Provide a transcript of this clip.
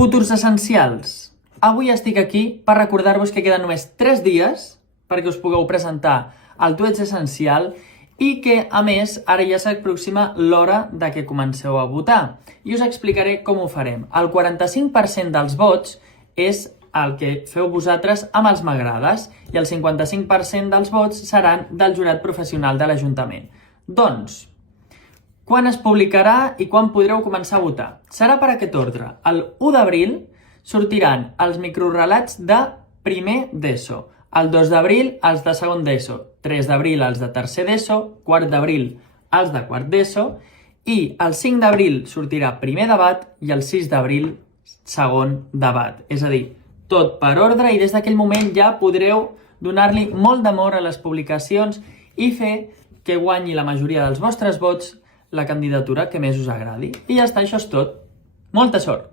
Futurs essencials. Avui estic aquí per recordar-vos que queden només 3 dies perquè us pugueu presentar al Tu ets essencial i que, a més, ara ja s'aproxima l'hora de que comenceu a votar. I us explicaré com ho farem. El 45% dels vots és el que feu vosaltres amb els m'agrades i el 55% dels vots seran del jurat professional de l'Ajuntament. Doncs, quan es publicarà i quan podreu començar a votar? Serà per aquest ordre. El 1 d'abril sortiran els microrelats de primer d'ESO. El 2 d'abril els de segon d'ESO. 3 d'abril els de tercer d'ESO. 4 d'abril els de quart d'ESO. I el 5 d'abril sortirà primer debat i el 6 d'abril segon debat. És a dir, tot per ordre i des d'aquell moment ja podreu donar-li molt d'amor a les publicacions i fer que guanyi la majoria dels vostres vots la candidatura que més us agradi. I ja està, això és tot. Molta sort!